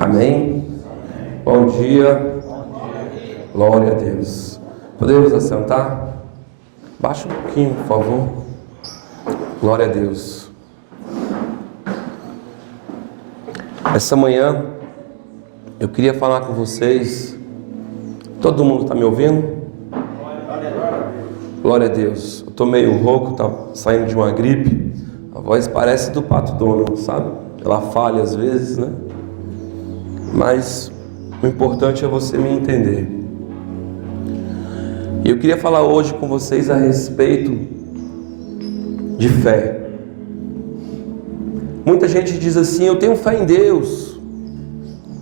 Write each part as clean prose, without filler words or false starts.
Amém? Bom dia. Glória a Deus. Podemos assentar? Baixa um pouquinho, por favor. Glória a Deus. Essa manhã eu queria falar com vocês. Todo mundo está me ouvindo? Glória a Deus. Eu estou meio rouco, tá saindo de uma gripe. A voz parece do Pato Donald, sabe? Ela falha às vezes, né? Mas o importante é você me entender. E eu queria falar hoje com vocês a respeito de fé. Muita gente diz assim: eu tenho fé em Deus,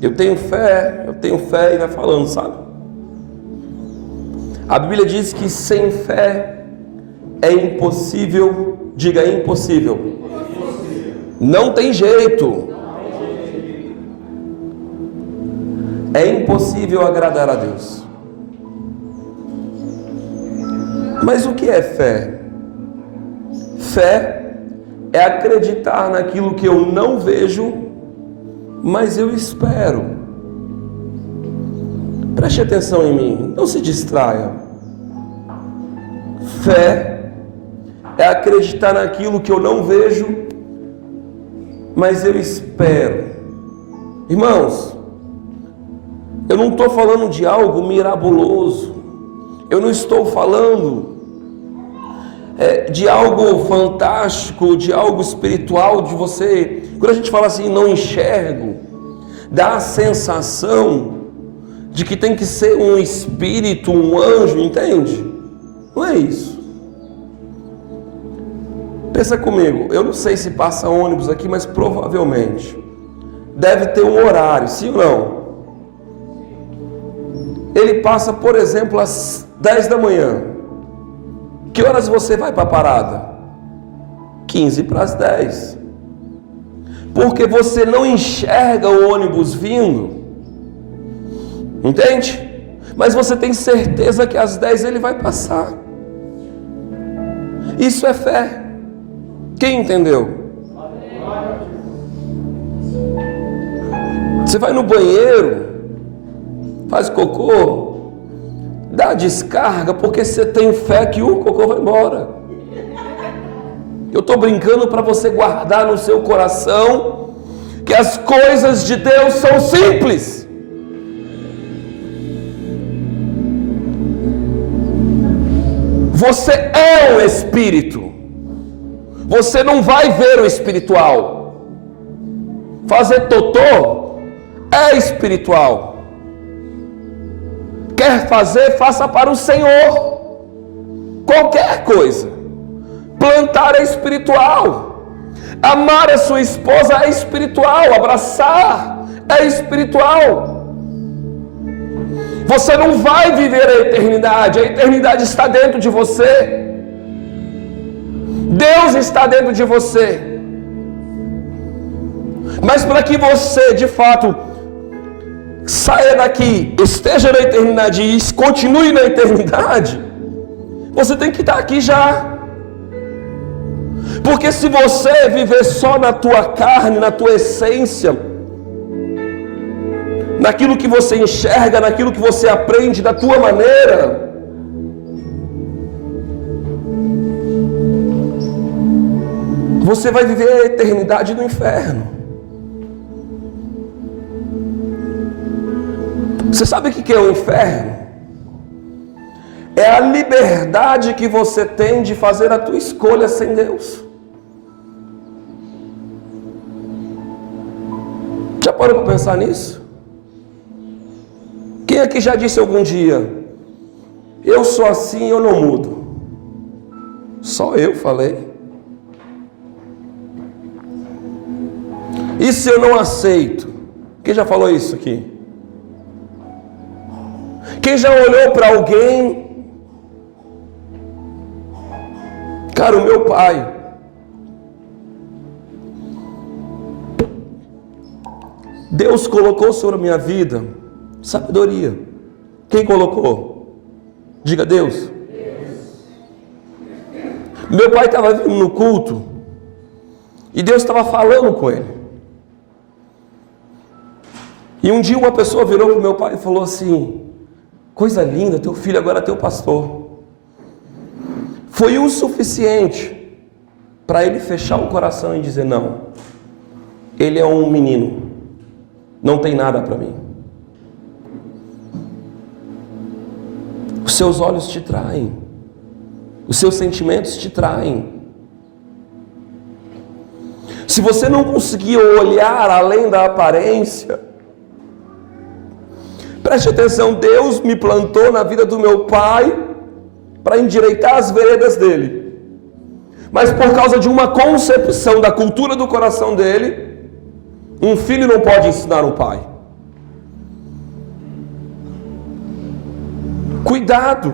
eu tenho fé, e vai falando, sabe? A Bíblia diz que sem fé é impossível, diga impossível. Não tem jeito. É impossível agradar a Deus. Mas o que é fé? Fé é acreditar naquilo que eu não vejo, mas eu espero. Preste atenção em mim, não se distraia. Fé é acreditar naquilo que eu não vejo, mas eu espero. Irmãos, eu não estou falando de algo mirabuloso. Eu não estou falando de algo fantástico, de algo espiritual, de você. Quando a gente fala assim, não enxergo, dá a sensação de que tem que ser um espírito, um anjo, entende? Não é isso. Pensa comigo, eu não sei se passa ônibus aqui, mas provavelmente deve ter um horário, sim ou não? Ele passa, por exemplo, às 10 da manhã. Que horas você vai para a parada? 15 para as 10. Porque você não enxerga o ônibus vindo. Entende? Mas você tem certeza que às 10 ele vai passar. Isso é fé. Quem entendeu? Você vai no banheiro, faz cocô, dá descarga, porque você tem fé que o cocô vai embora. Eu estou brincando para você guardar no seu coração que as coisas de Deus são simples. Você é o Espírito. Você não vai ver o espiritual. Fazer totô é espiritual. Quer fazer, faça para o Senhor. Qualquer coisa. Plantar é espiritual. Amar a sua esposa é espiritual. Abraçar é espiritual. Você não vai viver a eternidade está dentro de você. Deus está dentro de você. Mas para que você, de fato, saia daqui, esteja na eternidade e continue na eternidade, você tem que estar aqui já. Porque se você viver só na tua carne, na tua essência, naquilo que você enxerga, naquilo que você aprende da tua maneira, você vai viver a eternidade no inferno. Você sabe o que é o inferno? É a liberdade que você tem de fazer a tua escolha sem Deus. Já parou para pensar nisso? Quem aqui já disse algum dia: eu sou assim, eu não mudo? Só eu falei. E se eu não aceito? Quem já falou isso aqui? Quem já olhou para alguém? Cara, o meu pai, Deus colocou sobre a minha vida sabedoria. Quem colocou? Diga Deus. Meu pai estava vindo no culto e Deus estava falando com ele. E um dia uma pessoa virou para o meu pai e falou assim: coisa linda, teu filho agora é teu pastor. Foi o suficiente para ele fechar o coração e dizer: não, ele é um menino, não tem nada para mim. Os seus olhos te traem, os seus sentimentos te traem. Se você não conseguir olhar além da aparência, preste atenção, Deus me plantou na vida do meu pai para endireitar as veredas dele. Mas por causa de uma concepção da cultura do coração dele, um filho não pode ensinar um pai. Cuidado.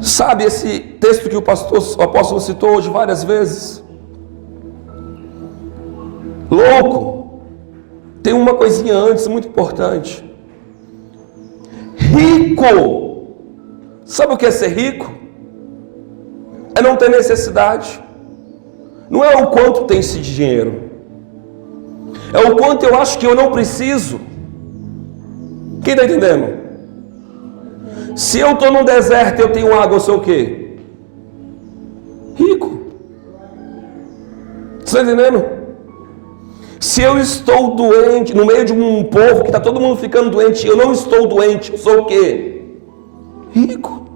Sabe esse texto que o apóstolo citou hoje várias vezes? Louco. Tem uma coisinha antes muito importante. Rico. Sabe o que é ser rico? É não ter necessidade. Não é o quanto tem-se de dinheiro. É o quanto eu acho que eu não preciso. Quem está entendendo? Se eu estou no deserto e eu tenho água, eu sou o quê? Rico. Você está entendendo? Se eu estou doente, no meio de um povo que está todo mundo ficando doente, eu não estou doente, eu sou o quê? Rico.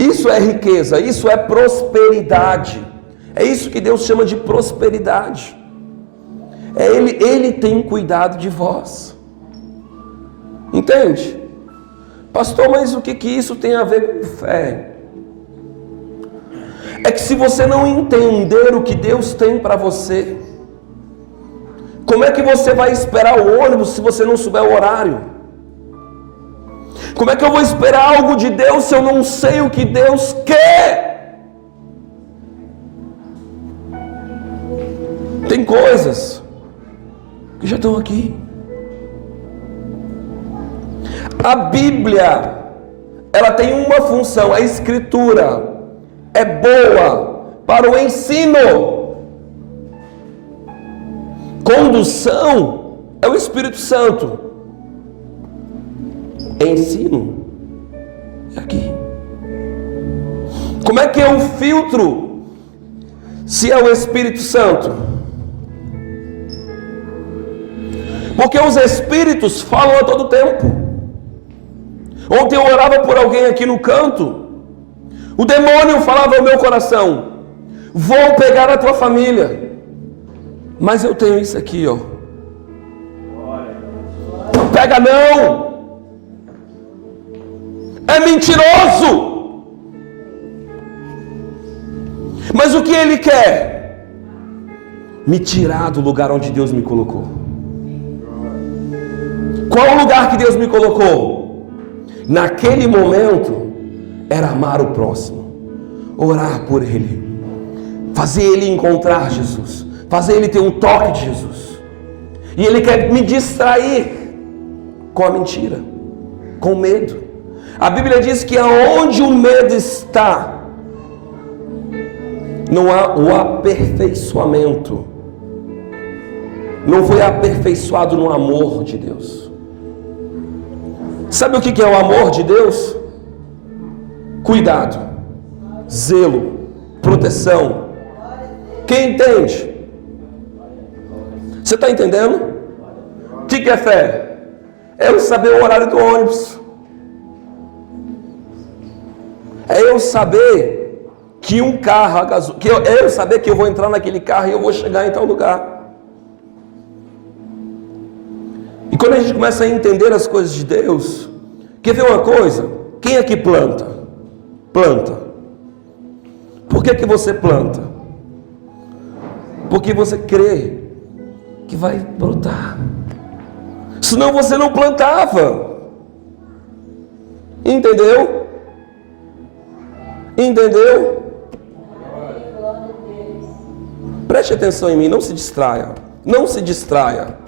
Isso é riqueza, isso é prosperidade. É isso que Deus chama de prosperidade. Ele tem cuidado de vós. Entende? Pastor, mas o que isso tem a ver com fé? É que se você não entender o que Deus tem para você, como é que você vai esperar o ônibus se você não souber o horário? Como é que eu vou esperar algo de Deus se eu não sei o que Deus quer? Tem coisas que já estão aqui. A Bíblia, ela tem uma função, a Escritura é boa para o ensino. Condução é o Espírito Santo. Ensino é aqui. Como é que eu filtro se é o Espírito Santo? Porque os Espíritos falam a todo tempo. Ontem eu orava por alguém aqui no canto. O demônio falava ao meu coração: vou pegar a tua família. Mas eu tenho isso aqui, ó. Não pega não. É mentiroso. Mas o que ele quer? Me tirar do lugar onde Deus me colocou. Qual o lugar que Deus me colocou? Naquele momento, era amar o próximo, orar por ele, fazer ele encontrar Jesus, fazer ele ter um toque de Jesus. E ele quer me distrair com a mentira, com o medo. A Bíblia diz que aonde o medo está, não há o aperfeiçoamento. Não foi aperfeiçoado no amor de Deus. Sabe o que é o amor de Deus? Cuidado, zelo, proteção. Quem entende? Você está entendendo? O que é fé? É eu saber o horário do ônibus. É eu saber que um carro, é eu saber que eu vou entrar naquele carro e eu vou chegar em tal lugar. E quando a gente começa a entender as coisas de Deus, quer ver uma coisa? Quem aqui planta? Planta. Por que você planta? Porque você crê que vai brotar. Senão você não plantava. Entendeu? Entendeu? Preste atenção em mim, não se distraia. Não se distraia.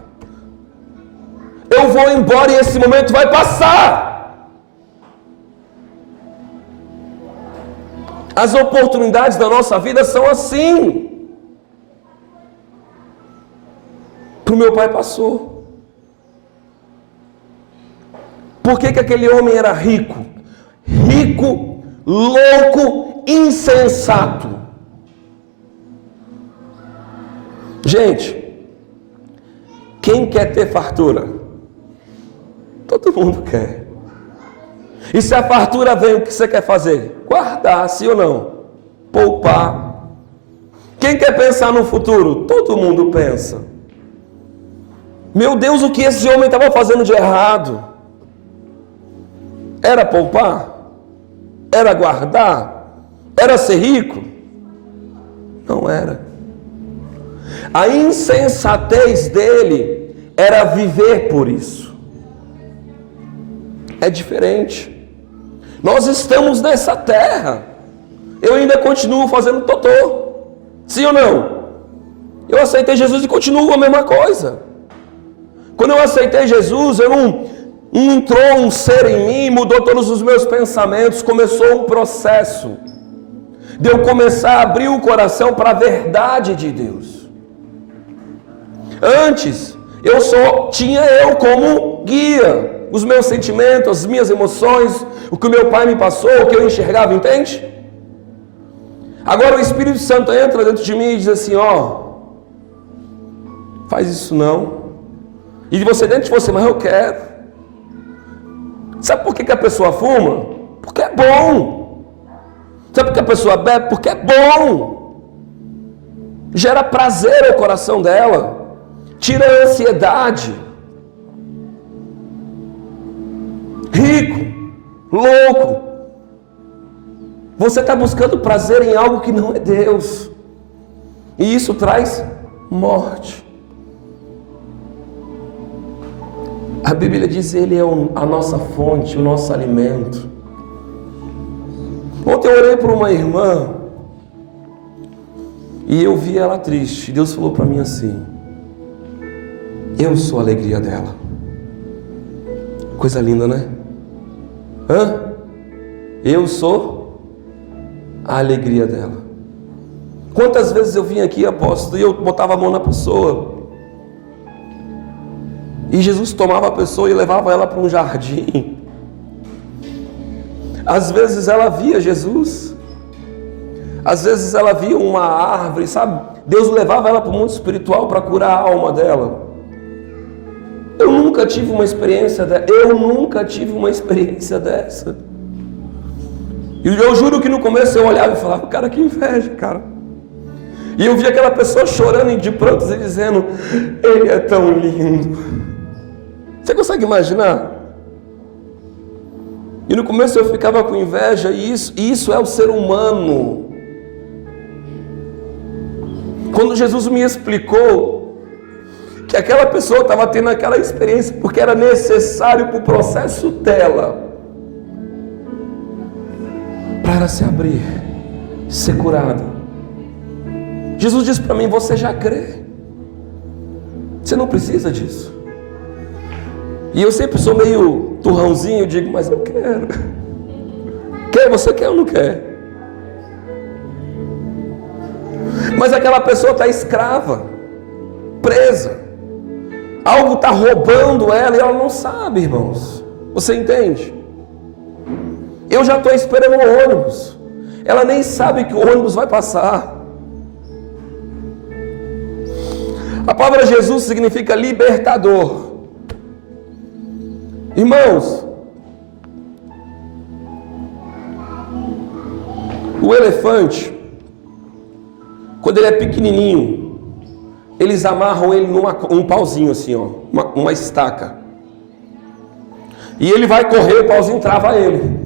Eu vou embora e esse momento vai passar. As oportunidades da nossa vida são assim. o meu pai passou. Por que aquele homem era rico? Rico, louco, insensato. Gente, quem quer ter fartura? Todo mundo quer. E se a fartura vem, o que você quer fazer? Guardar, sim ou não? Poupar. Quem quer pensar no futuro? Todo mundo pensa. Meu Deus, o que esse homem estava fazendo de errado? Era poupar? Era guardar? Era ser rico? Não era. A insensatez dele era viver por isso. É diferente. Nós estamos nessa terra. Eu ainda continuo fazendo totô. Sim ou não? Eu aceitei Jesus e continuo a mesma coisa. Quando eu aceitei Jesus, não entrou um ser em mim, mudou todos os meus pensamentos, começou um processo de eu começar a abrir o coração para a verdade de Deus. Antes, eu só tinha eu como guia, os meus sentimentos, as minhas emoções, o que o meu pai me passou, o que eu enxergava, entende? Agora o Espírito Santo entra dentro de mim e diz assim, faz isso não. E você dentro de você, mas eu quero. Sabe por que a pessoa fuma? Porque é bom. Sabe por que a pessoa bebe? Porque é bom. Gera prazer ao coração dela. Tira a ansiedade. Rico, louco. Você está buscando prazer em algo que não é Deus. E isso traz morte. A Bíblia diz que Ele é a nossa fonte, o nosso alimento. Ontem eu orei por uma irmã e eu vi ela triste. Deus falou para mim assim: eu sou a alegria dela. Coisa linda, né? Eu sou a alegria dela. Quantas vezes eu vim aqui, apóstolo, e eu botava a mão na pessoa, e Jesus tomava a pessoa e levava ela para um jardim. Às vezes ela via Jesus, às vezes ela via uma árvore, sabe? Deus levava ela para o mundo espiritual para curar a alma dela. Eu nunca tive uma experiência dessa. E eu juro que no começo eu olhava e falava, cara, que inveja, cara. E eu via aquela pessoa chorando de prantos e dizendo, ele é tão lindo. Você consegue imaginar? E no começo eu ficava com inveja, e isso é o ser humano. Quando Jesus me explicou que aquela pessoa estava tendo aquela experiência porque era necessário para o processo dela, para ela se abrir, ser curada. Jesus disse para mim, você já crê. Você não precisa disso. E eu sempre sou meio turrãozinho, digo, mas eu quero. Quer? Você quer ou não quer? Mas aquela pessoa está escrava, presa. Algo está roubando ela e ela não sabe, irmãos. Você entende? Eu já estou esperando o ônibus. Ela nem sabe que o ônibus vai passar. A palavra Jesus significa libertador. Irmãos, o elefante, quando ele é pequenininho, eles amarram ele num pauzinho assim, uma estaca. E ele vai correr, o pauzinho trava ele.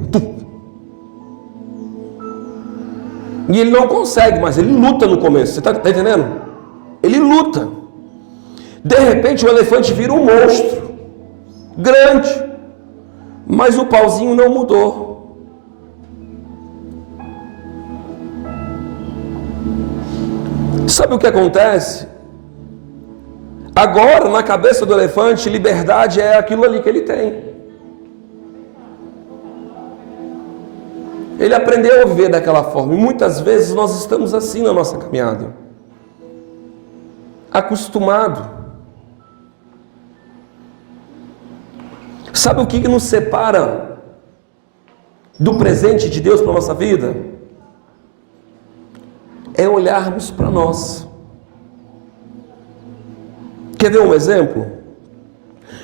E ele não consegue, mas ele luta no começo. Você está entendendo? Ele luta. De repente o elefante vira um monstro grande, mas o pauzinho não mudou. Sabe o que acontece? Agora, na cabeça do elefante, liberdade é aquilo ali que ele tem. Ele aprendeu a viver daquela forma. E muitas vezes nós estamos assim na nossa caminhada. Acostumado. Sabe o que nos separa do presente de Deus para a nossa vida? É olharmos para nós. Quer ver um exemplo?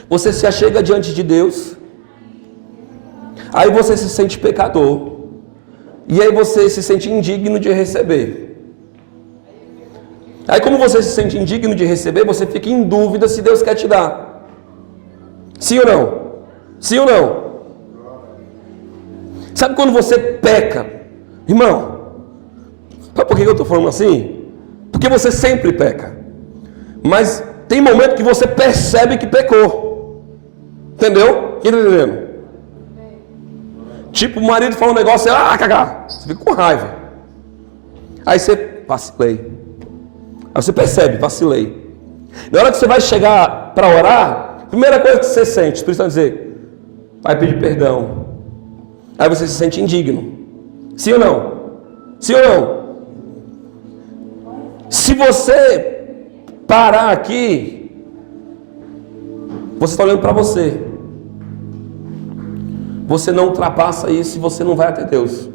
Você se achega diante de Deus, aí você se sente pecador, e aí você se sente indigno de receber. Aí como você se sente indigno de receber, você fica em dúvida se Deus quer te dar. Sim ou não? Sim ou não? Sabe quando você peca? Irmão, sabe por que eu estou falando assim? Porque você sempre peca. Mas tem momento que você percebe que pecou. Entendeu? Quem está entendendo? Tipo, o marido fala um negócio, você fica com raiva. Aí você, vacilei. Aí você percebe, vacilei. Na hora que você vai chegar para orar, a primeira coisa que você sente, o Espírito Santo dizer, vai pedir perdão. Aí você se sente indigno. Sim ou não? Sim ou não? Se você parar aqui, você está olhando para você. Você não ultrapassa isso e você não vai até Deus.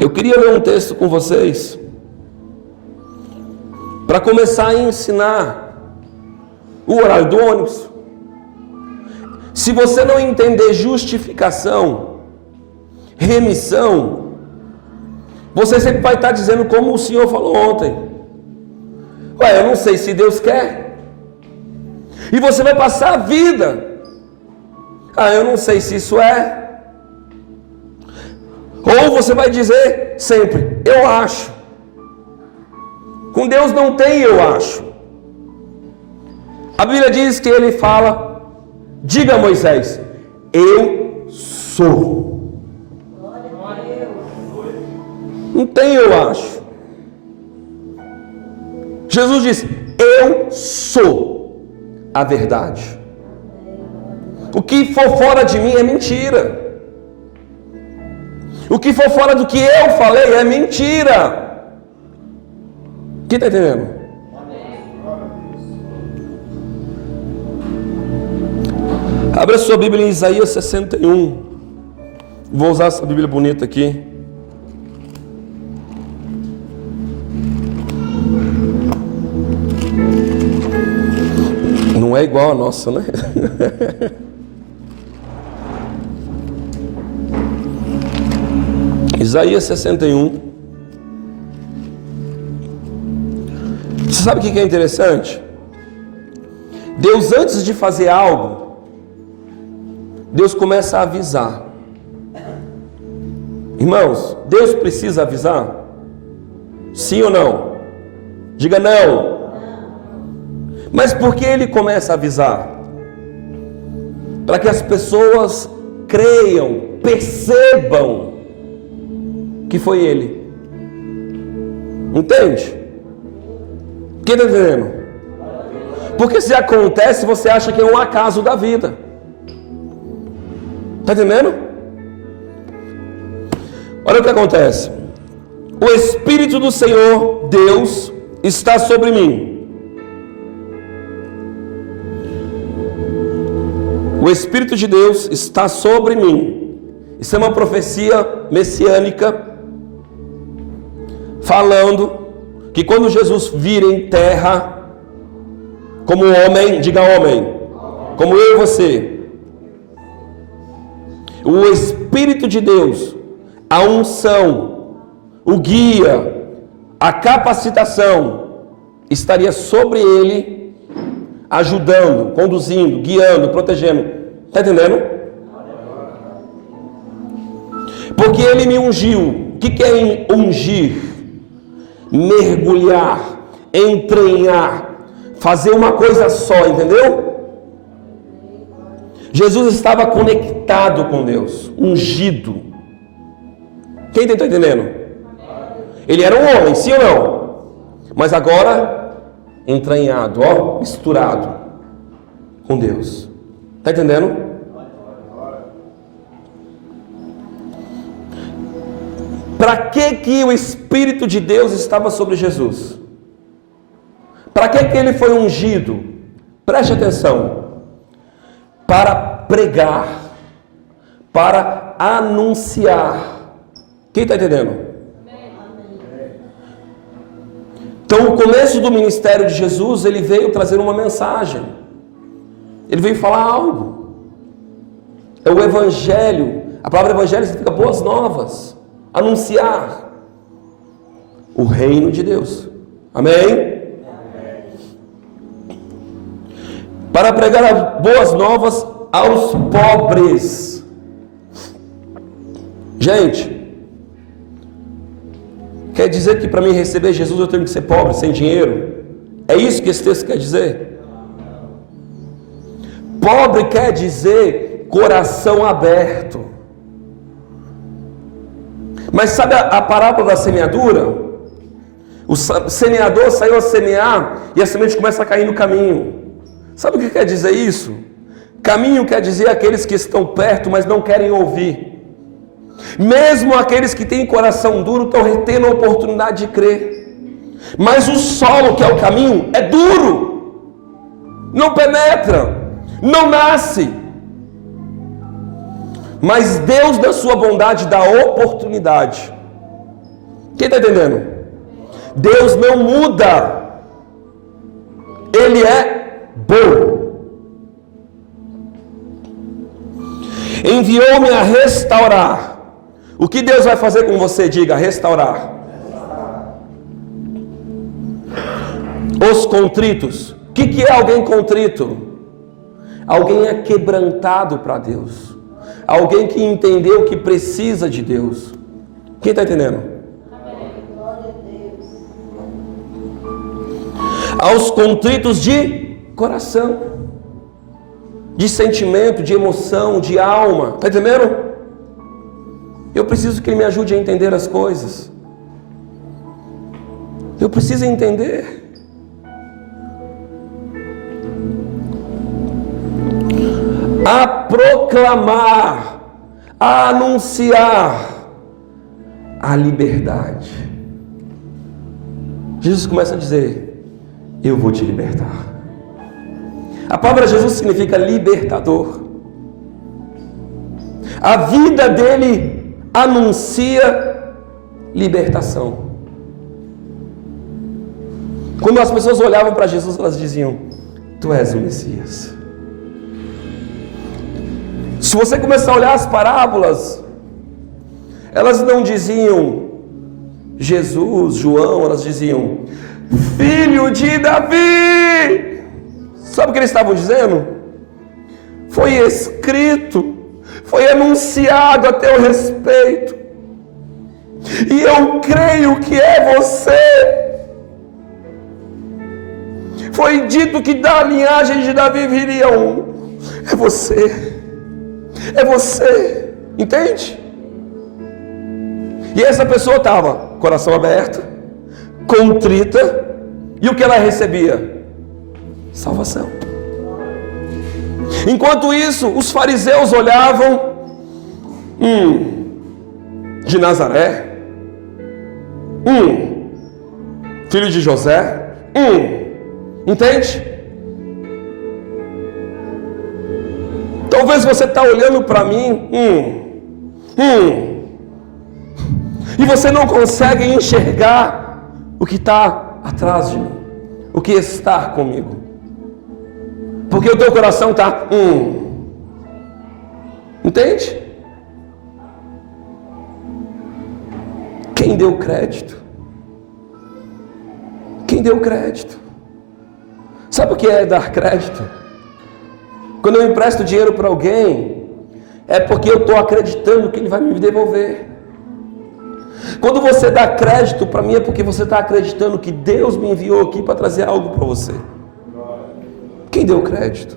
Eu queria ler um texto com vocês para começar a ensinar o horário do ônibus. Se você não entender justificação, remissão, você sempre vai estar dizendo como o Senhor falou ontem. Ué, eu não sei se Deus quer. E você vai passar a vida. Eu não sei se isso é. Ou você vai dizer sempre, eu acho. Com Deus não tem eu acho. A Bíblia diz que ele fala, diga a Moisés, eu sou. Não tem eu acho. Jesus disse, eu sou a verdade. O que for fora de mim é mentira. O que for fora do que eu falei é mentira. Quem está entendendo? Abra sua Bíblia em Isaías 61. Vou usar essa Bíblia bonita aqui. Não é igual a nossa, né? Isaías 61. Você sabe o que é interessante? Deus, antes de fazer algo, Deus começa a avisar. Irmãos, Deus precisa avisar? Sim ou não? Diga não. Mas por que Ele começa a avisar? Para que as pessoas creiam, percebam que foi Ele. Entende? Quem está entendendo? Porque se acontece, você acha que é um acaso da vida. Está entendendo? Olha o que acontece. O Espírito do Senhor, Deus, está sobre mim. O Espírito de Deus está sobre mim. Isso é uma profecia messiânica, falando que quando Jesus vir em terra, como homem, diga homem, como eu e você, o Espírito de Deus, a unção, o guia, a capacitação, estaria sobre ele, ajudando, conduzindo, guiando, protegendo. Está entendendo? Porque ele me ungiu. O que é ungir? Mergulhar, entranhar, fazer uma coisa só, entendeu? Jesus estava conectado com Deus, ungido. Quem está entendendo? Ele era um homem, sim ou não? Mas agora, entranhado, misturado com Deus. Está entendendo? Para que o Espírito de Deus estava sobre Jesus? Para que ele foi ungido? Preste atenção. Para pregar, para anunciar. Quem está entendendo? Então, o começo do ministério de Jesus, ele veio trazer uma mensagem. Ele veio falar algo. É o evangelho. A palavra evangelho significa boas novas. Anunciar o reino de Deus. Amém? Para pregar as boas novas aos pobres. Gente, quer dizer que para mim receber Jesus eu tenho que ser pobre, sem dinheiro? É isso que esse texto quer dizer? Pobre quer dizer coração aberto. Mas sabe a parábola da semeadura? O semeador saiu a semear e a semente começa a cair no caminho. Sabe o que quer dizer isso? Caminho quer dizer aqueles que estão perto, mas não querem ouvir. Mesmo aqueles que têm coração duro estão retendo a oportunidade de crer. Mas o solo, que é o caminho, é duro. Não penetra, não nasce. Mas Deus, na sua bondade, dá oportunidade. Quem está entendendo? Deus não muda. Ele é bom. Enviou-me a restaurar. O que Deus vai fazer com você? Diga, restaurar. Os contritos. O que é alguém contrito? Alguém é quebrantado para Deus. Alguém que entendeu que precisa de Deus. Quem está entendendo? Aos contritos de coração, de sentimento, de emoção, de alma. Está entendendo? Eu preciso que Ele me ajude a entender as coisas. Eu preciso entender. A proclamar, a anunciar a liberdade. Jesus começa a dizer: eu vou te libertar. A palavra Jesus significa libertador. A vida dele anuncia libertação. Quando as pessoas olhavam para Jesus, elas diziam: tu és o Messias. Se você começar a olhar as parábolas, elas não diziam Jesus, João, elas diziam filho de Davi. Sabe o que eles estavam dizendo? Foi escrito, foi anunciado a teu respeito, e eu creio que é você. Foi dito que da linhagem de Davi viria um. É você. É você. Entende? E essa pessoa estava coração aberto, contrita, e o que ela recebia? Salvação. Enquanto isso, os fariseus olhavam, de Nazaré, filho de José, entende? Talvez você está olhando para mim, e você não consegue enxergar o que está atrás de mim, o que está comigo, porque o teu coração está, entende? Quem deu crédito? Quem deu crédito? Sabe o que é dar crédito? Quando eu empresto dinheiro para alguém, é porque eu estou acreditando que ele vai me devolver. Quando você dá crédito para mim, é porque você está acreditando que Deus me enviou aqui para trazer algo para você. Quem deu crédito?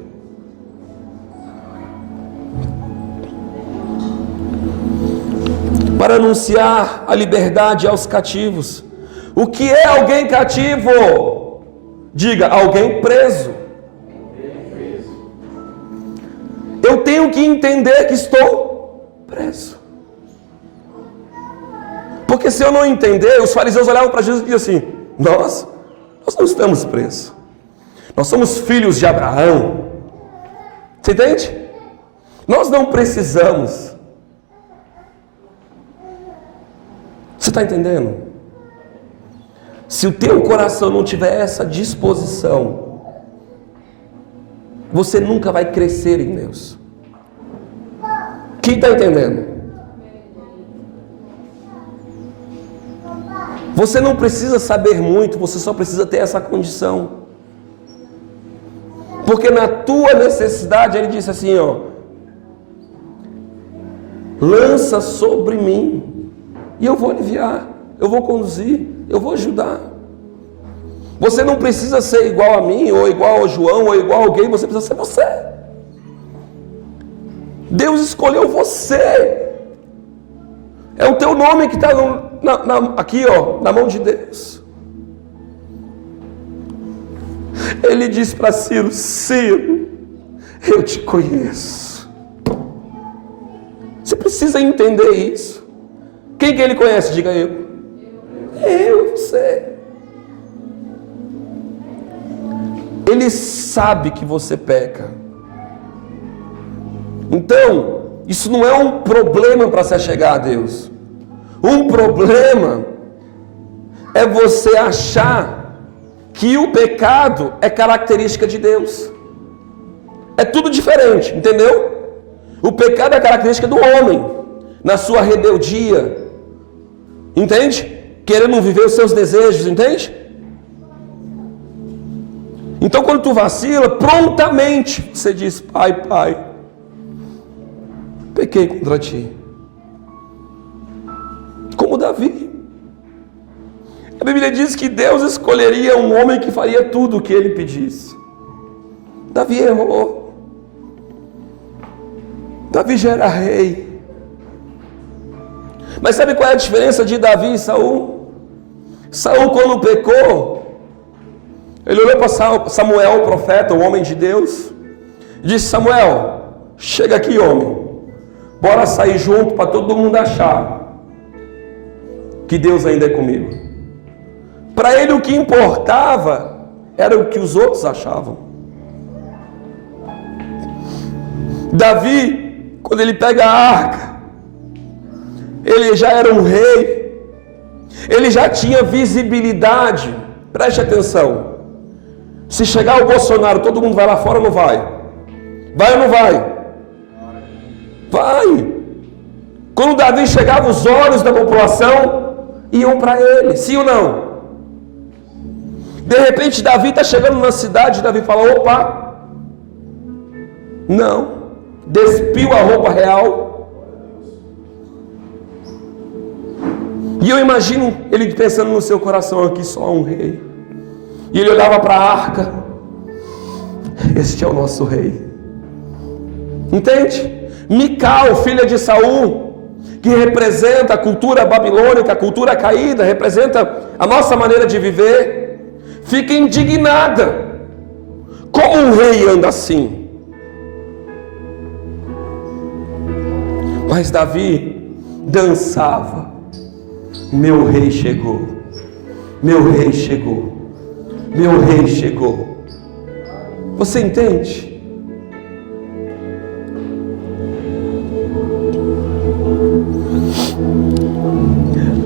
Para anunciar a liberdade aos cativos. O que é alguém cativo? Diga, alguém preso. Eu tenho que entender que estou preso. Porque se eu não entender, os fariseus olhavam para Jesus e diziam assim: nós não estamos presos. Nós somos filhos de Abraão. Você entende? Nós não precisamos. Você está entendendo? Se o teu coração não tiver essa disposição, você nunca vai crescer em Deus. Quem está entendendo? Você não precisa saber muito, você só precisa ter essa condição. Porque na tua necessidade, ele disse assim, ó, lança sobre mim, e eu vou aliviar, eu vou conduzir, eu vou ajudar. Você não precisa ser igual a mim, ou igual ao João, ou igual a alguém, você precisa ser você. Deus escolheu você. É o teu nome que está aqui, ó, na mão de Deus. Ele diz para Ciro, Ciro, eu te conheço. Você precisa entender isso. Quem que ele conhece? Diga eu. Eu, você. Ele sabe que você peca. Então, isso não é um problema para se achegar a Deus. Um problema é você achar que o pecado é característica de Deus. É tudo diferente, entendeu? O pecado é característica do homem, na sua rebeldia, entende? Querendo viver os seus desejos, entende? Então quando tu vacila, prontamente você diz, pai, pequei contra ti. Como Davi. A Bíblia diz que Deus escolheria um homem que faria tudo o que ele pedisse. Davi errou. Davi já era rei. Mas sabe qual é a diferença de Davi e Saul? Saul, quando pecou, ele olhou para Samuel, o profeta, o homem de Deus, e disse, Samuel, chega aqui, homem. Bora sair junto para todo mundo achar que Deus ainda é comigo. Para ele o que importava era o que os outros achavam. Davi, quando ele pega a arca, ele já era um rei, ele já tinha visibilidade. Preste atenção. Se chegar o Bolsonaro, todo mundo vai lá fora ou não vai? Vai ou não vai? Vai. Quando Davi chegava, os olhos da população iam para ele, sim ou não? De repente Davi está chegando na cidade, Davi fala, opa, não, despiu a roupa real. E eu imagino ele pensando no seu coração, aqui só um rei. E ele olhava para a arca, este é o nosso rei. Entende? Mical, filha de Saul, que representa a cultura babilônica, a cultura caída, representa a nossa maneira de viver, fica indignada. Como um rei anda assim? Mas Davi dançava. Meu rei chegou. Meu rei chegou. Meu rei chegou. Você entende?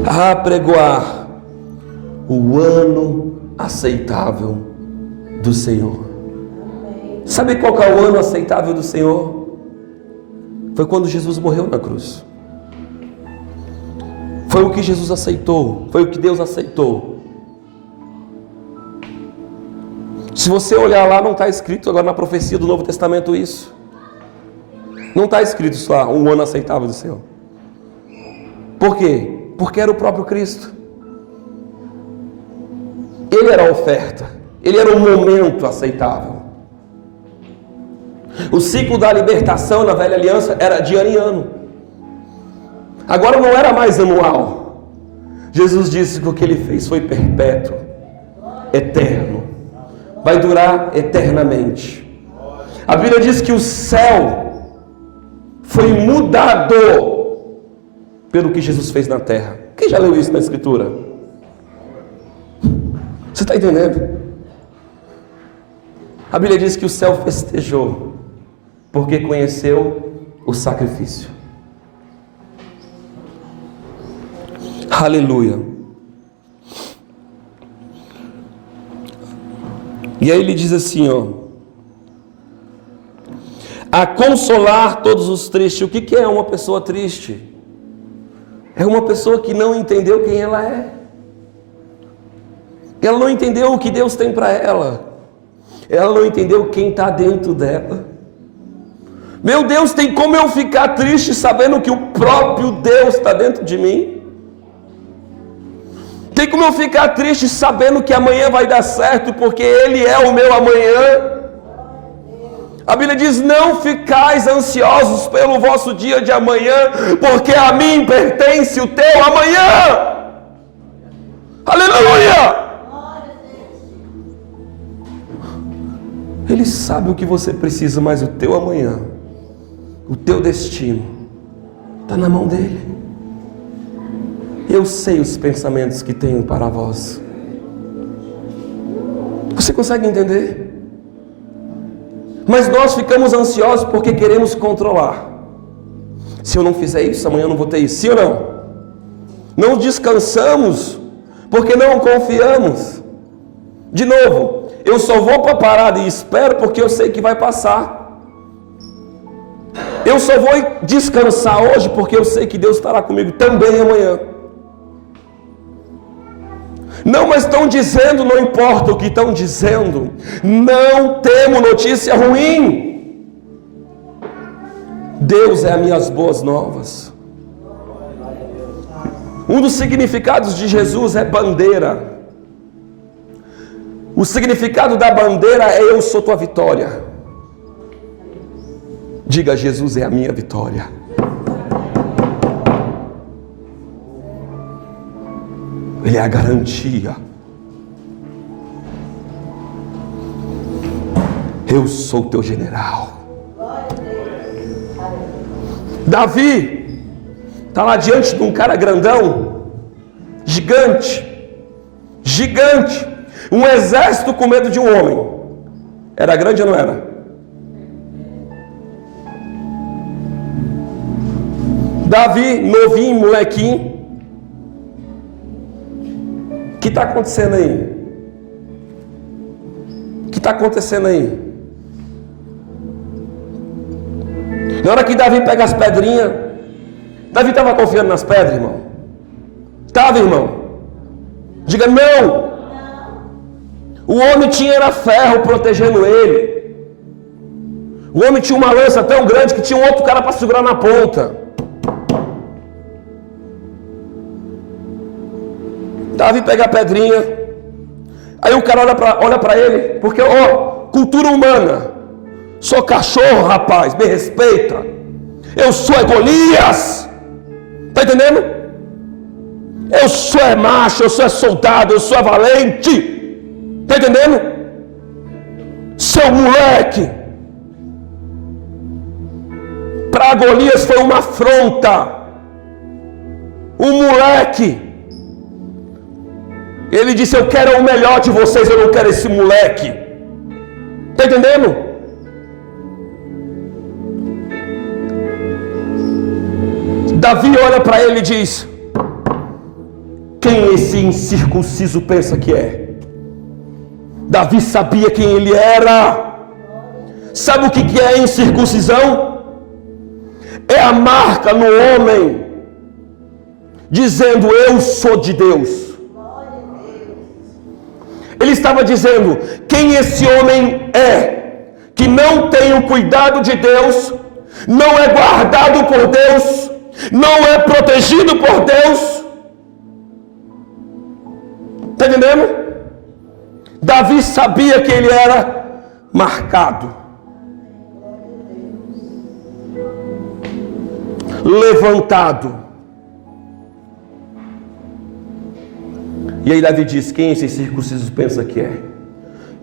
Apregoar o ano aceitável do Senhor. Sabe qual que é o ano aceitável do Senhor? Foi quando Jesus morreu na cruz. Foi o que Jesus aceitou, foi o que Deus aceitou. Se você olhar lá, não está escrito agora na profecia do Novo Testamento isso. Não está escrito só um ano aceitável do Senhor. Por quê? Porque era o próprio Cristo. Ele era a oferta. Ele era o momento aceitável. O ciclo da libertação na velha aliança era de ano em ano. Agora não era mais anual. Jesus disse que o que ele fez foi perpétuo, eterno. Vai durar eternamente. A Bíblia diz que o céu foi mudado pelo que Jesus fez na terra. Quem já leu isso na Escritura? Você está entendendo? A Bíblia diz que o céu festejou, porque conheceu o sacrifício. Aleluia. E aí ele diz assim, a consolar todos os tristes. O que é uma pessoa triste? É uma pessoa que não entendeu quem ela é. Ela não entendeu o que Deus tem para ela. Ela não entendeu quem está dentro dela. Meu Deus, tem como eu ficar triste sabendo que o próprio Deus está dentro de mim? Tem como eu ficar triste sabendo que amanhã vai dar certo, porque Ele é o meu amanhã? A Bíblia diz, não ficais ansiosos pelo vosso dia de amanhã, porque a mim pertence o teu amanhã. Aleluia! Ele sabe o que você precisa, mas o teu amanhã, o teu destino, está na mão dele. Eu sei os pensamentos que tenho para vós. Você consegue entender? Mas nós ficamos ansiosos porque queremos controlar. Se eu não fizer isso, amanhã eu não vou ter isso. Sim ou não? Não descansamos porque não confiamos. De novo, eu só vou para a parada e espero porque eu sei que vai passar. Eu só vou descansar hoje porque eu sei que Deus estará comigo também amanhã. Não, mas estão dizendo, não importa o que estão dizendo, não temos notícia ruim. Deus é as minhas boas novas. Um dos significados de Jesus é bandeira. O significado da bandeira é eu sou tua vitória. Diga, Jesus é a minha vitória. Ele é a garantia. Eu sou teu general. Davi está lá diante de um cara grandão, gigante, um exército com medo de um homem. Era grande ou não era? Davi, novinho, molequinho. O que está acontecendo aí? O que está acontecendo aí? Na hora que Davi pega as pedrinhas, Davi estava confiando nas pedras, irmão? Estava, irmão? Diga não. O homem tinha era ferro protegendo ele. O homem tinha uma lança tão grande que tinha um outro cara para segurar na ponta. Davi pega a pedrinha. Aí o cara olha para ele, porque cultura humana. Sou cachorro, rapaz, me respeita. Eu sou Golias. Tá entendendo? Eu sou macho, eu sou soldado, eu sou valente. Tá entendendo? Seu moleque. Para Golias foi uma afronta. Um moleque. Ele disse, eu quero o melhor de vocês, eu não quero esse moleque. Está entendendo? Davi olha para ele e diz, quem esse incircunciso pensa que é? Davi sabia quem ele era. Sabe o que é incircuncisão? É a marca no homem, dizendo, eu sou de Deus. Ele estava dizendo, quem esse homem é, que não tem o cuidado de Deus, não é guardado por Deus, não é protegido por Deus. Está entendendo? Davi sabia que ele era marcado, levantado. E aí Davi diz, quem esse circunciso pensa que é?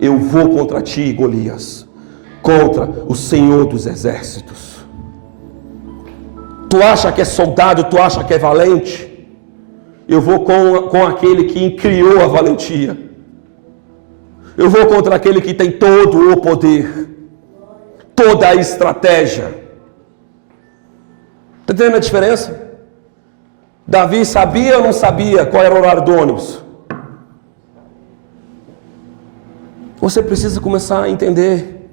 Eu vou contra ti, Golias, contra o Senhor dos exércitos. Tu acha que é soldado, tu acha que é valente? Eu vou com aquele que criou a valentia. Eu vou contra aquele que tem todo o poder, toda a estratégia. Está entendendo a diferença? Davi sabia ou não sabia qual era o horário do ônibus? Você precisa começar a entender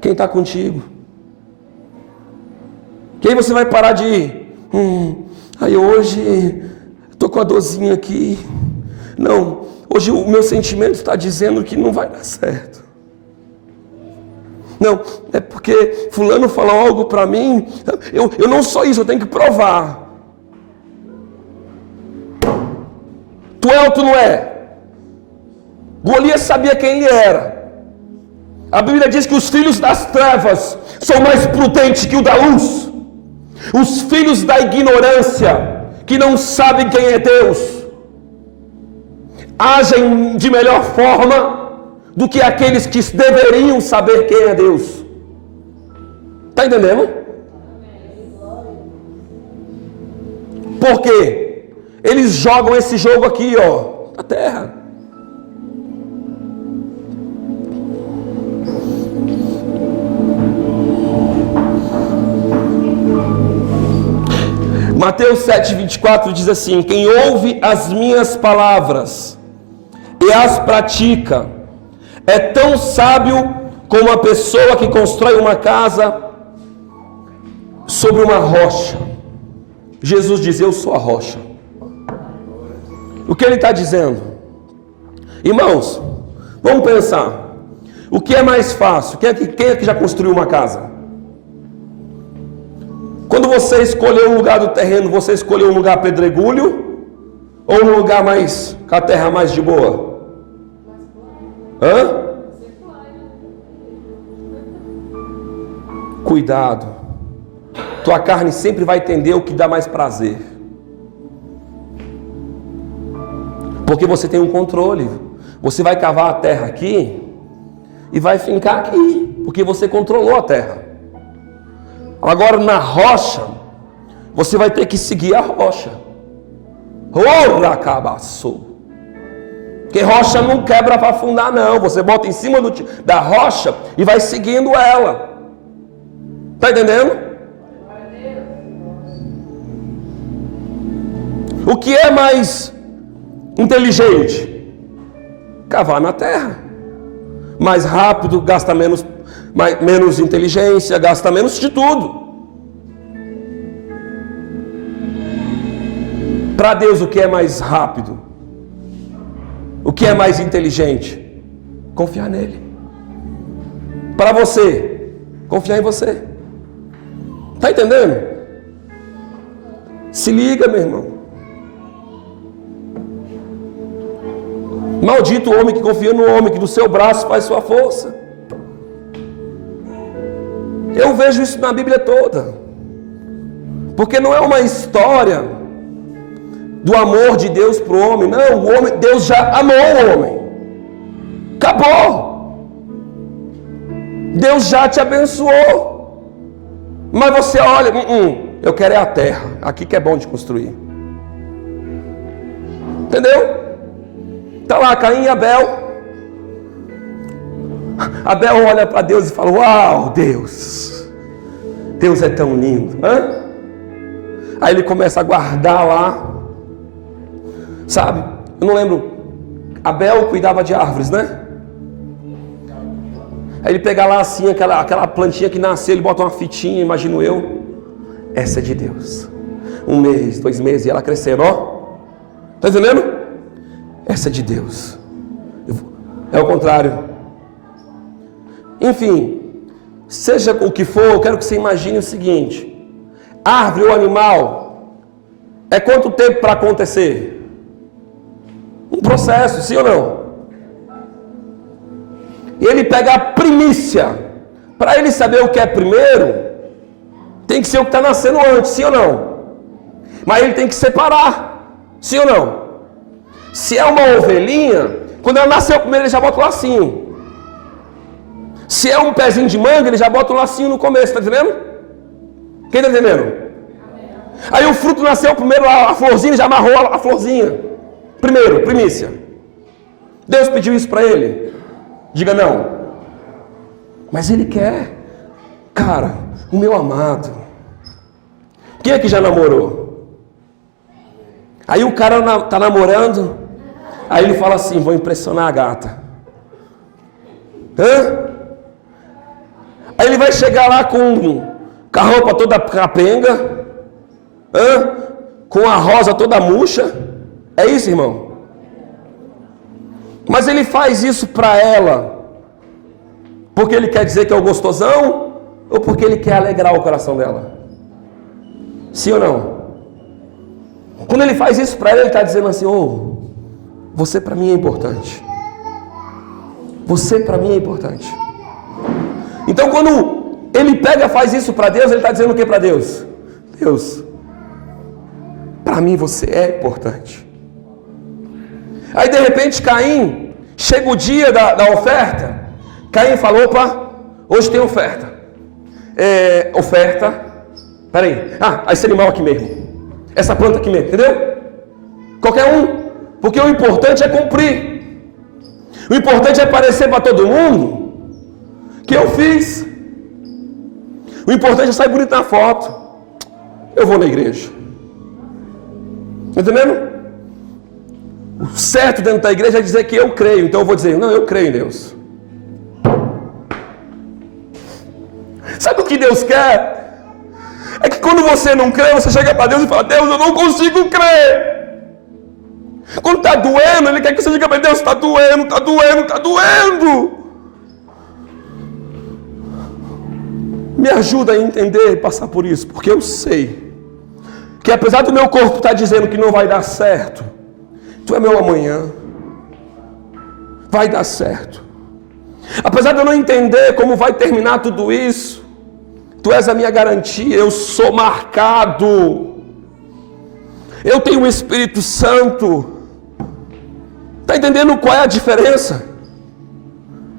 quem está contigo. Que aí você vai parar de aí hoje estou com a dorzinha aqui. Não, hoje o meu sentimento está dizendo que não vai dar certo. Não, é porque fulano falou algo para mim. Eu não sou isso, eu tenho que provar. Tu é ou tu não é? Golias sabia quem ele era. A Bíblia diz que os filhos das trevas são mais prudentes que o da luz. Os filhos da ignorância, que não sabem quem é Deus, agem de melhor forma do que aqueles que deveriam saber quem é Deus. Está entendendo? Por quê? Eles jogam esse jogo aqui, ó, na terra. Mateus 7,24 diz assim: quem ouve as minhas palavras e as pratica é tão sábio como a pessoa que constrói uma casa sobre uma rocha. Jesus diz: eu sou a rocha. O que ele está dizendo? Irmãos, vamos pensar. O que é mais fácil? Quem é que já construiu uma casa? Quando você escolheu um lugar do terreno, você escolheu um lugar pedregulho ou um lugar mais com a terra mais de boa? Hã? Cuidado. Tua carne sempre vai entender o que dá mais prazer. Porque você tem um controle. Você vai cavar a terra aqui e vai fincar aqui, porque você controlou a terra. Agora na rocha, você vai ter que seguir a rocha. Porque rocha não quebra para afundar, não. Você bota em cima da rocha e vai seguindo ela. Está entendendo? O que é mais inteligente? Cavar na terra. Mais rápido, gasta menos inteligência, gasta menos de tudo. Para Deus, o que é mais rápido? O que é mais inteligente? Confiar nele. Para você, confiar em você. Está entendendo? Se liga, meu irmão. Maldito o homem que confia no homem, que do seu braço faz sua força. Eu vejo isso na Bíblia toda. Porque não é uma história do amor de Deus para o homem. Não, o homem, Deus já amou o homem. Acabou. Deus já te abençoou. Mas você olha, eu quero é a terra. Aqui que é bom de construir. Entendeu? Está lá Caim e Abel. Abel olha para Deus e fala: uau, Deus é tão lindo. Hã? Aí ele começa a guardar lá. Sabe, eu não lembro. Abel cuidava de árvores, né? Aí ele pega lá assim, aquela plantinha que nasceu, ele bota uma fitinha, imagino eu. Essa é de Deus. 1 mês, 2 meses, e ela crescendo, ó. Tá entendendo? Essa é de Deus. É o contrário. Enfim, seja o que for, eu quero que você imagine o seguinte: árvore ou animal, é quanto tempo para acontecer? Um processo, sim ou não? E ele pega a primícia. Para ele saber o que é primeiro, tem que ser o que está nascendo antes, sim ou não? Mas ele tem que separar, sim ou não? Se é uma ovelhinha, quando ela nasceu primeiro, ele já bota o lacinho. Se é um pezinho de manga, ele já bota o lacinho no começo, tá entendendo? Quem está entendendo? Aí o fruto nasceu primeiro, a florzinha, já amarrou a florzinha. Primeiro, primícia. Deus pediu isso para ele? Diga não. Mas ele quer. Cara, o meu amado. Quem é que já namorou? Aí o cara tá namorando, aí ele fala assim, vou impressionar a gata. Aí ele vai chegar lá com a roupa toda capenga, com a rosa toda murcha. É isso, irmão? Mas ele faz isso para ela porque ele quer dizer que é o gostosão ou porque ele quer alegrar o coração dela? Sim ou não? Quando ele faz isso para ela, ele está dizendo assim, você para mim é importante. Você para mim é importante. Então quando ele pega e faz isso para Deus, ele está dizendo o que para Deus? Deus, para mim você é importante. Aí de repente Caim, chega o dia da oferta, Caim falou, opa, hoje tem oferta. Peraí, esse animal aqui mesmo, essa planta aqui mesmo, entendeu? Qualquer um, porque o importante é cumprir. O importante é parecer para todo mundo que eu fiz. O importante é sair bonito na foto. Eu vou na igreja. Entendendo? O certo dentro da igreja é dizer que eu creio. Então eu vou dizer, não, eu creio em Deus. Sabe o que Deus quer? É que quando você não crê, você chega para Deus e fala, Deus, eu não consigo crer. Quando está doendo, Ele quer que você diga para Deus, está doendo, está doendo, está doendo. Me ajuda a entender e passar por isso, porque eu sei que apesar do meu corpo estar dizendo que não vai dar certo, Tu é meu amanhã, vai dar certo. Apesar de eu não entender como vai terminar tudo isso, Tu és a minha garantia, eu sou marcado, eu tenho o Espírito Santo. Está entendendo qual é a diferença?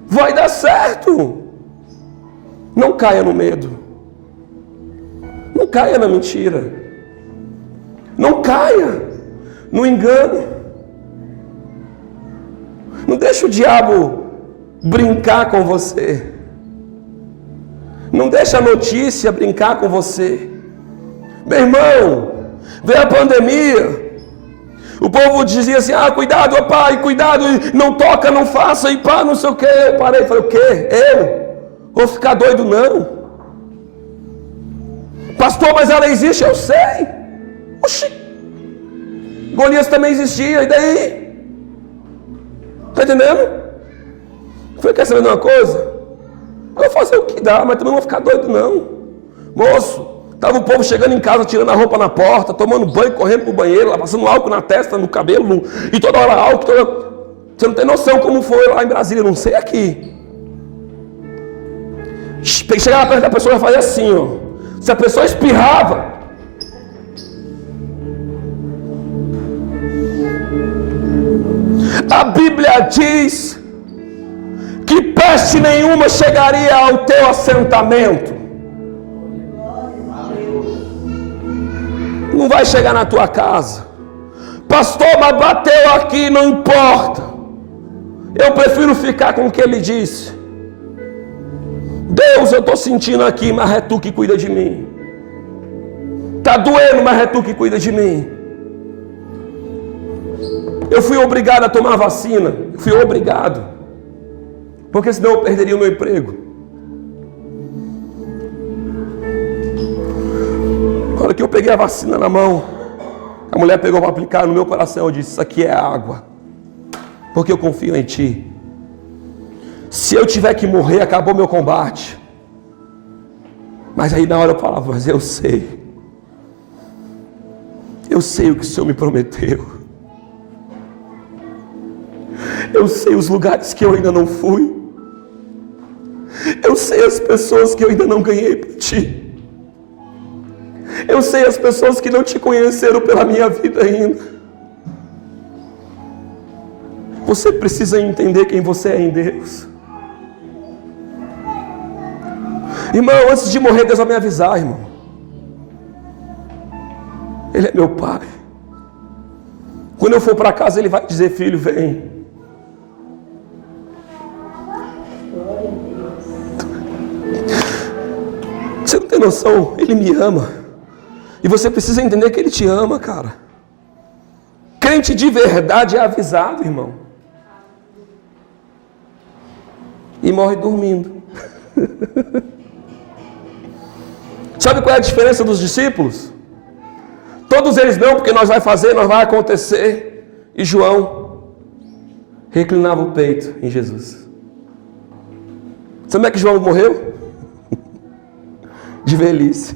Vai dar certo. Não caia no medo, não caia na mentira, não caia no engano. Não deixe o diabo brincar com você. Não deixe a notícia brincar com você. Meu irmão, veio a pandemia. O povo dizia assim, cuidado, pai, cuidado, não toca, não faça, e pá, não sei o quê. Eu parei e falei, o quê? Eu? Vou ficar doido não? Pastor, mas ela existe, eu sei. Oxi. Golias também existia, e daí? Está entendendo? Falei, quer saber de uma coisa? Eu vou fazer o que dá, mas também não vou ficar doido não. Moço, estava o povo chegando em casa, tirando a roupa na porta, tomando banho, correndo pro banheiro, lá, passando álcool na testa, no cabelo, e toda hora álcool. Você não tem noção como foi lá em Brasília, não sei aqui. Chegava perto da pessoa e fazia assim, Se a pessoa espirrava, a Bíblia diz que peste nenhuma chegaria ao teu assentamento. Não vai chegar na tua casa. Pastor, mas bateu aqui, não importa. Eu prefiro ficar com o que ele disse. Deus, eu estou sentindo aqui, mas é Tu que cuida de mim. Está doendo, mas é Tu que cuida de mim. Eu fui obrigado a tomar vacina. Fui obrigado. Porque senão eu perderia o meu emprego. Na hora que eu peguei a vacina na mão, a mulher pegou para aplicar no meu coração. Eu disse, isso aqui é água. Porque eu confio em Ti. Se eu tiver que morrer, acabou meu combate. Mas aí na hora eu falava, mas eu sei. Eu sei o que o Senhor me prometeu. Eu sei os lugares que eu ainda não fui. Eu sei as pessoas que eu ainda não ganhei por Ti. Eu sei as pessoas que não Te conheceram pela minha vida ainda. Você precisa entender quem você é em Deus. Irmão, antes de morrer, Deus vai me avisar, irmão. Ele é meu Pai. Quando eu for para casa, Ele vai dizer, filho, vem. noção? Ele me ama. E você precisa entender que Ele te ama, cara. Crente de verdade é avisado, irmão. E morre dormindo. Sabe qual é a diferença dos discípulos? Todos eles não, porque nós vai fazer, nós vai acontecer. E João reclinava o peito em Jesus. Sabe como é que João morreu? De velhice.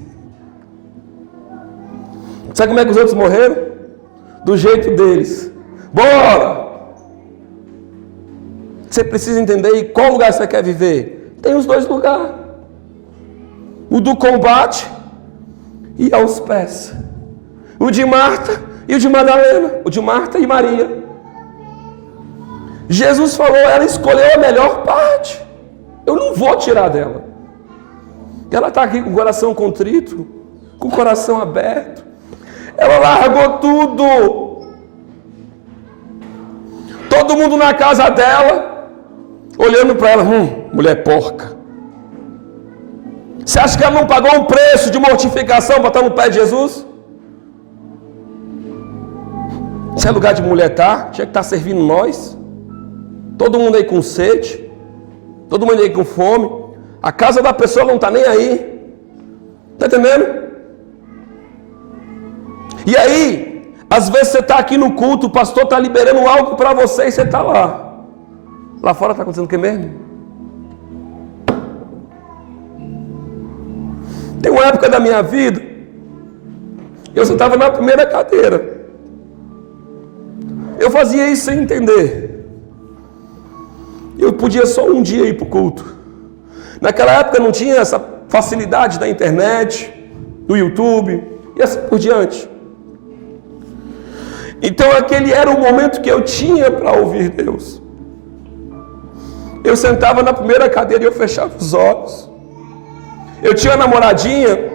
Sabe como é que os outros morreram? Do jeito deles. Bora! Você precisa entender em qual lugar você quer viver. Tem os dois lugares. O do combate e aos pés. O de Marta e o de Madalena. O de Marta e Maria. Jesus falou, ela escolheu a melhor parte. Eu não vou tirar dela. Ela está aqui com o coração contrito, com o coração aberto. Ela largou tudo. Todo mundo na casa dela, olhando para ela, mulher porca. Você acha que ela não pagou um preço de mortificação para estar no pé de Jesus? Se é lugar de mulher tá, tinha que estar servindo nós. Todo mundo aí com sede. Todo mundo aí com fome. A casa da pessoa não está nem aí. Está entendendo? E aí, às vezes você está aqui no culto, o pastor está liberando algo para você e você está lá. Lá fora está acontecendo o que mesmo? Tem uma época da minha vida, eu sentava na primeira cadeira. Eu fazia isso sem entender. Eu podia só um dia ir para o culto. Naquela época não tinha essa facilidade da internet, do YouTube, e assim por diante. Então aquele era o momento que eu tinha para ouvir Deus. Eu sentava na primeira cadeira e eu fechava os olhos. Eu tinha uma namoradinha,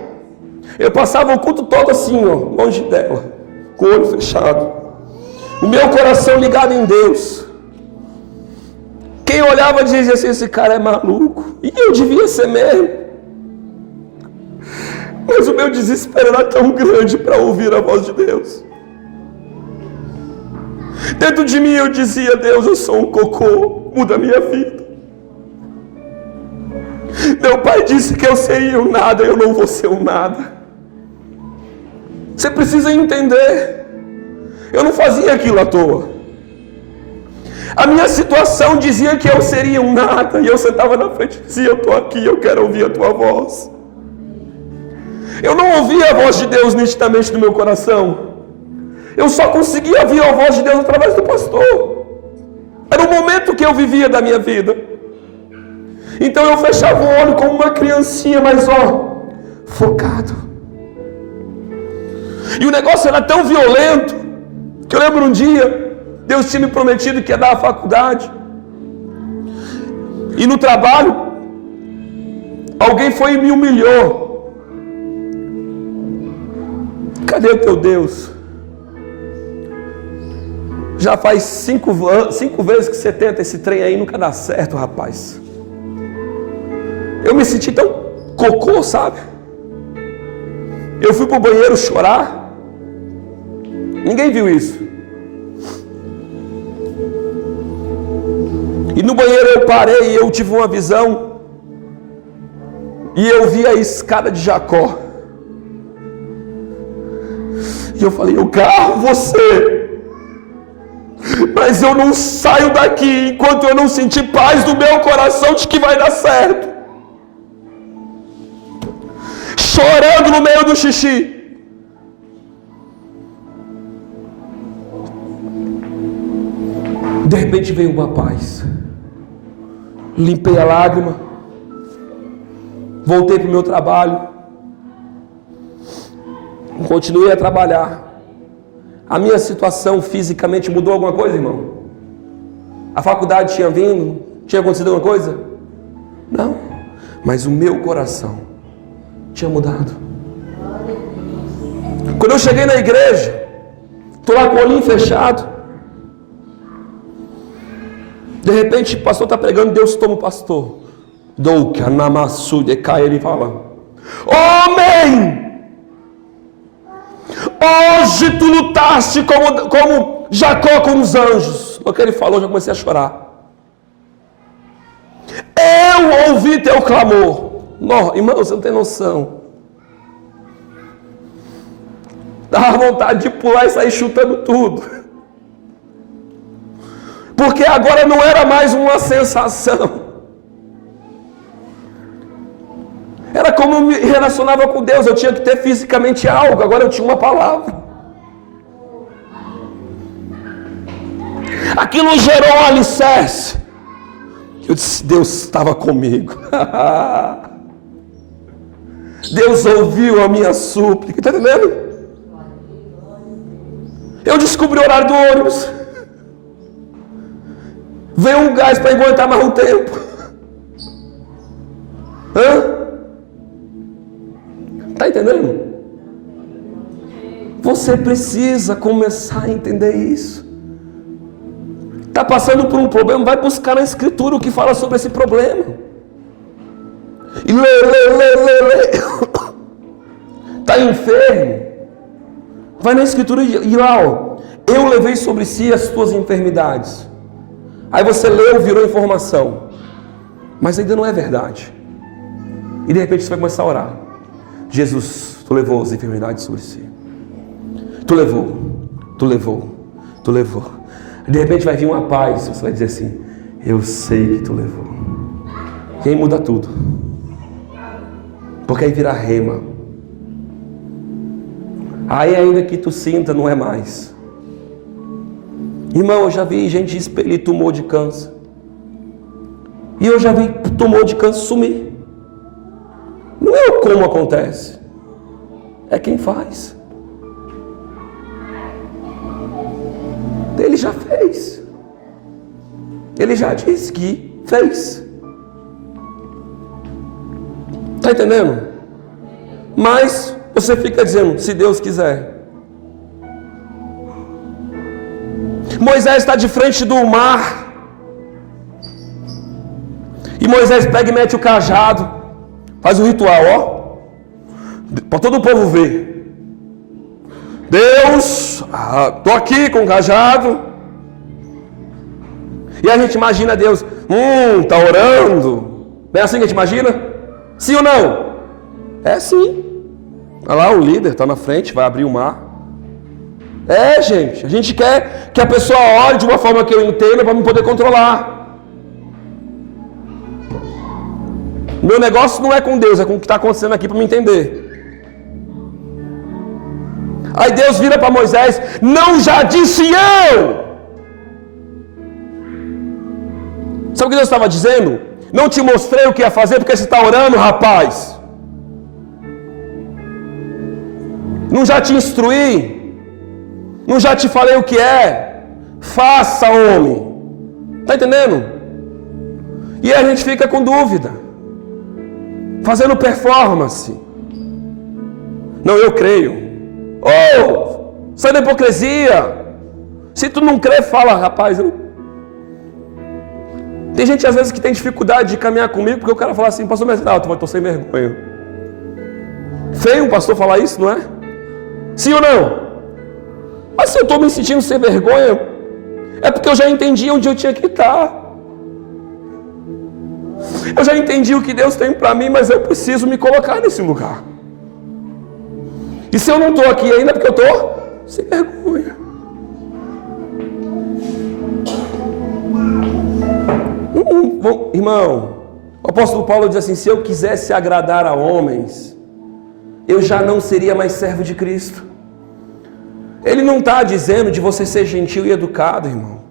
eu passava o culto todo assim, longe dela, com o olho fechado. O meu coração ligado em Deus. Quem olhava dizia assim, esse cara é maluco. E eu devia ser mesmo. Mas o meu desespero era tão grande para ouvir a voz de Deus. Dentro de mim eu dizia, Deus, eu sou um cocô, muda a minha vida. Meu pai disse que eu seria um nada, eu não vou ser um nada. Você precisa entender. Eu não fazia aquilo à toa. A minha situação dizia que eu seria um nada. E eu sentava na frente e dizia, eu estou aqui, eu quero ouvir a tua voz. Eu não ouvia a voz de Deus nitidamente no meu coração. Eu só conseguia ouvir a voz de Deus através do pastor. Era o momento que eu vivia da minha vida. Então eu fechava o olho como uma criancinha, mas focado. E o negócio era tão violento, que eu lembro um dia, Deus tinha me prometido que ia dar a faculdade. E no trabalho, alguém foi e me humilhou. Cadê o teu Deus? Já faz 5 vezes que você tenta esse trem aí e nunca dá certo, rapaz. Eu me senti tão cocô, sabe? Eu fui pro banheiro chorar. Ninguém viu isso. E no banheiro eu parei e eu tive uma visão. E eu vi a escada de Jacó. E eu falei, eu garro você. Mas eu não saio daqui enquanto eu não sentir paz no meu coração de que vai dar certo. Chorando no meio do xixi. De repente veio uma paz. Limpei a lágrima. Voltei para o meu trabalho. Continuei a trabalhar. A minha situação fisicamente mudou alguma coisa, irmão? A faculdade tinha vindo? Tinha acontecido alguma coisa? Não. Mas o meu coração tinha mudado. Quando eu cheguei na igreja, estou lá com o olhinho fechado. De repente, o pastor está pregando, Deus toma o pastor. Ele fala, Homem, hoje tu lutaste como Jacó com os anjos. No que ele falou, eu já comecei a chorar. Eu ouvi teu clamor. Não, irmão, você não tem noção. Dava vontade de pular e sair chutando tudo. Porque agora não era mais uma sensação. Era como eu me relacionava com Deus. Eu tinha que ter fisicamente algo. Agora eu tinha uma palavra. Aquilo gerou um alicerce. Eu disse, Deus estava comigo. Deus ouviu a minha súplica. Está entendendo? Eu descobri o horário do ônibus. Veio um gás para aguentar mais um tempo. Está entendendo? Você precisa começar a entender isso. Está passando por um problema, vai buscar na Escritura o que fala sobre esse problema. E lê. Está enfermo? Vai na Escritura e lá, ó. Eu levei sobre si as tuas enfermidades. Aí você leu, virou informação. Mas ainda não é verdade. E de repente você vai começar a orar. Jesus, tu levou as enfermidades sobre si. Tu levou. De repente vai vir uma paz. Você vai dizer assim, eu sei que tu levou. E aí muda tudo. Porque aí vira rema. Aí ainda que tu sinta, não é mais. Irmão, eu já vi gente expelir tumor de câncer. E eu já vi tumor de câncer sumir. Não é como acontece. É quem faz. Ele já fez. Ele já disse que fez. Está entendendo? Mas você fica dizendo, se Deus quiser. Moisés está de frente do mar. E Moisés pega e mete o cajado. Faz o ritual, ó. Para todo o povo ver. Deus, estou aqui com o cajado. E a gente imagina Deus, está orando. Não é assim que a gente imagina? Sim ou não? É sim. Olha lá, o líder está na frente, vai abrir o mar. É, gente, a gente quer que a pessoa ore de uma forma que eu entenda para me poder controlar. Meu negócio não é com Deus, é com o que está acontecendo aqui para me entender. Aí Deus vira para Moisés, não já disse eu? Sabe o que Deus estava dizendo? Não te mostrei o que ia fazer porque você está orando, rapaz. Não já te instruí? Não já te falei o que é? Faça, homem. Está entendendo? E a gente fica com dúvida. Fazendo performance. Não, eu creio. Sai da hipocrisia. Se tu não crê, fala, rapaz. Tem gente às vezes que tem dificuldade de caminhar comigo porque o cara fala assim, pastor Medrado, eu estou sem vergonha. Feio um pastor falar isso, não é? Sim ou não? Mas se eu estou me sentindo sem vergonha, é porque eu já entendi onde eu tinha que estar. Eu já entendi o que Deus tem para mim, mas eu preciso me colocar nesse lugar. E se eu não estou aqui ainda, é porque eu estou sem vergonha. Irmão, o apóstolo Paulo diz assim, se eu quisesse agradar a homens, eu já não seria mais servo de Cristo. Ele não está dizendo de você ser gentil e educado, irmão.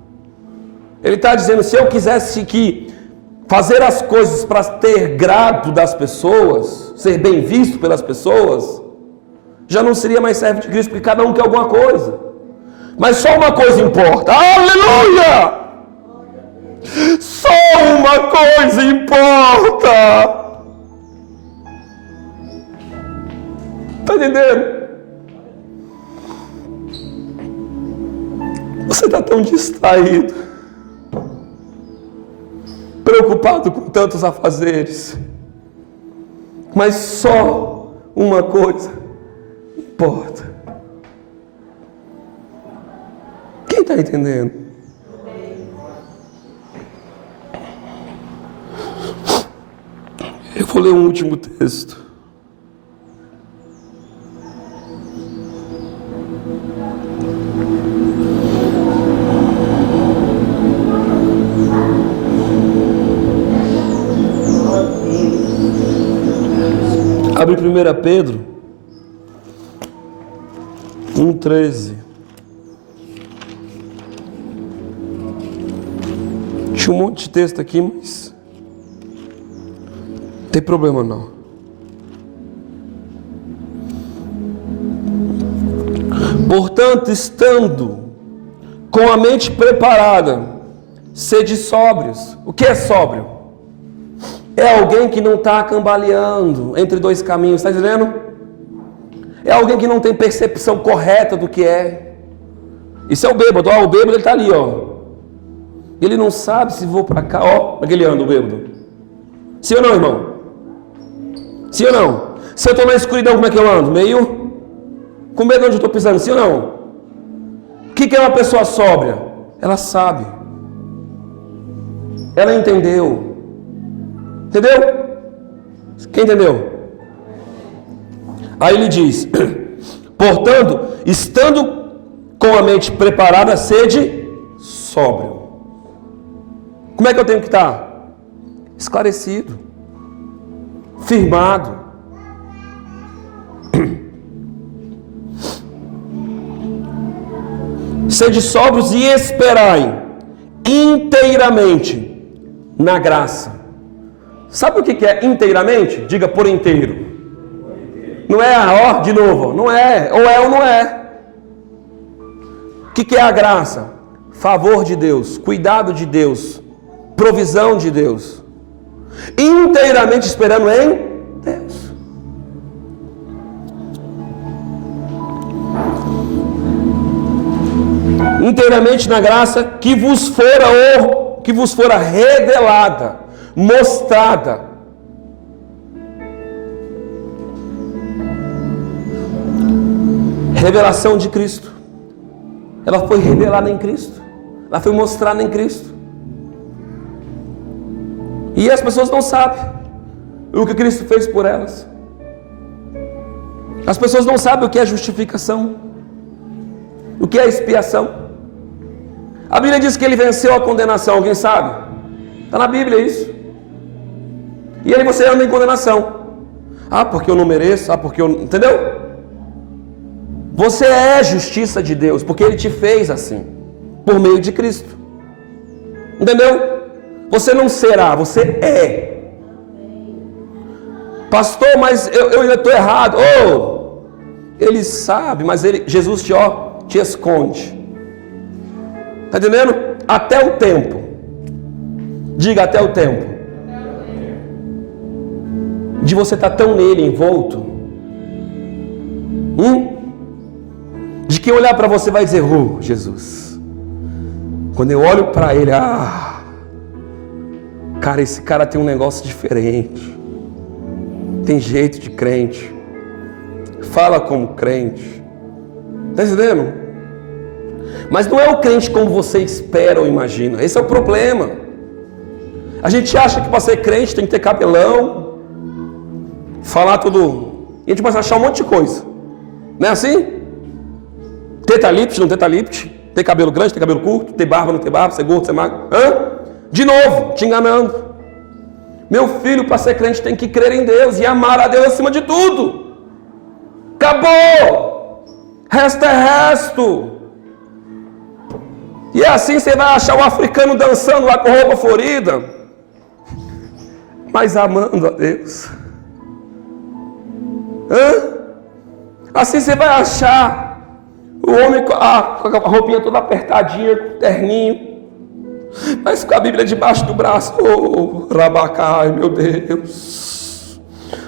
Ele está dizendo, se eu quisesse fazer as coisas para ter grado das pessoas, ser bem visto pelas pessoas, já não seria mais servo de Cristo, porque cada um quer alguma coisa. Mas só uma coisa importa. Aleluia! Só uma coisa importa. Está entendendo? Você está tão distraído, preocupado com tantos afazeres, mas só uma coisa importa. Quem está entendendo? Eu vou ler um último texto. Abre 1 Pedro 1,13. Tinha um monte de texto aqui, mas não tem problema não. Portanto, estando com a mente preparada, sede sóbrios. O que é sóbrio? É alguém que não está cambaleando entre dois caminhos, está entendendo? É alguém que não tem percepção correta do que é. Isso é o bêbado, ó, o bêbado ele está ali, ó. Ele não sabe se vou para cá, ó, naquele anda o bêbado. Sim ou não, irmão? Sim ou não? Se eu estou na escuridão, como é que eu ando? Meio com medo de onde eu estou pisando, sim ou não? O que é uma pessoa sóbria? Ela sabe. Ela entendeu. Entendeu? Quem entendeu? Aí ele diz: portanto, estando com a mente preparada, sede sóbrio. Como é que eu tenho que estar? Esclarecido, firmado. Sede sóbrios e esperai inteiramente na graça. Sabe o que é inteiramente? Diga por inteiro. Não é, ó, de novo, não é, ou não é. O que é a graça? Favor de Deus, cuidado de Deus, provisão de Deus. Inteiramente esperando em Deus. Inteiramente na graça que vos fora revelada, mostrada. Revelação de Cristo. Ela foi revelada em Cristo. Ela foi mostrada em Cristo. E as pessoas não sabem o que Cristo fez por elas. As pessoas não sabem o que é justificação, o que é expiação. A Bíblia diz que ele venceu a condenação. Alguém sabe? Está na Bíblia isso. E aí você anda em condenação. Ah, porque eu não mereço. Ah, porque eu... Entendeu? Você é justiça de Deus, porque Ele te fez assim, por meio de Cristo. Entendeu? Você não será, você é. Pastor, mas eu ainda estou errado. Oh, Ele sabe, mas Jesus te esconde. Está entendendo? Até o tempo. Diga, até o tempo. De você estar tão nele envolto. De quem olhar para você vai dizer: oh, Jesus. Quando eu olho para ele, cara, esse cara tem um negócio diferente. Tem jeito de crente. Fala como crente. Está entendendo? Mas não é o crente como você espera ou imagina. Esse é o problema. A gente acha que para ser crente tem que ter cabelão, falar tudo. E a gente começa a achar um monte de coisa. Não é assim? Teta lipt, não teta lipt. Ter cabelo grande, ter cabelo curto. Ter barba, não ter barba. Ser gordo, ser magro. De novo, te enganando. Meu filho, para ser crente tem que crer em Deus e amar a Deus acima de tudo. Acabou. Resto é resto. E assim você vai achar um africano dançando lá com roupa florida, mas amando a Deus. Assim você vai achar o homem com a roupinha toda apertadinha, com o terninho, mas com a Bíblia debaixo do braço. Oh, rabacai, meu Deus.